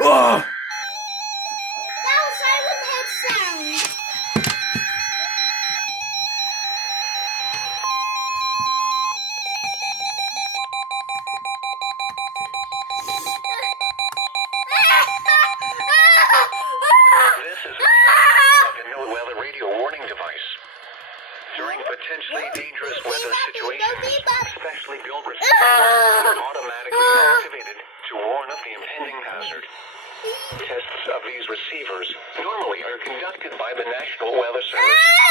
Oh! That was Silent Head sound. This is a NOICE weather radio warning device. During potentially dangerous weather situations, specially built receivers are automatically activated to warn of the impending hazard. Tests of these receivers normally are conducted by the National Weather Service.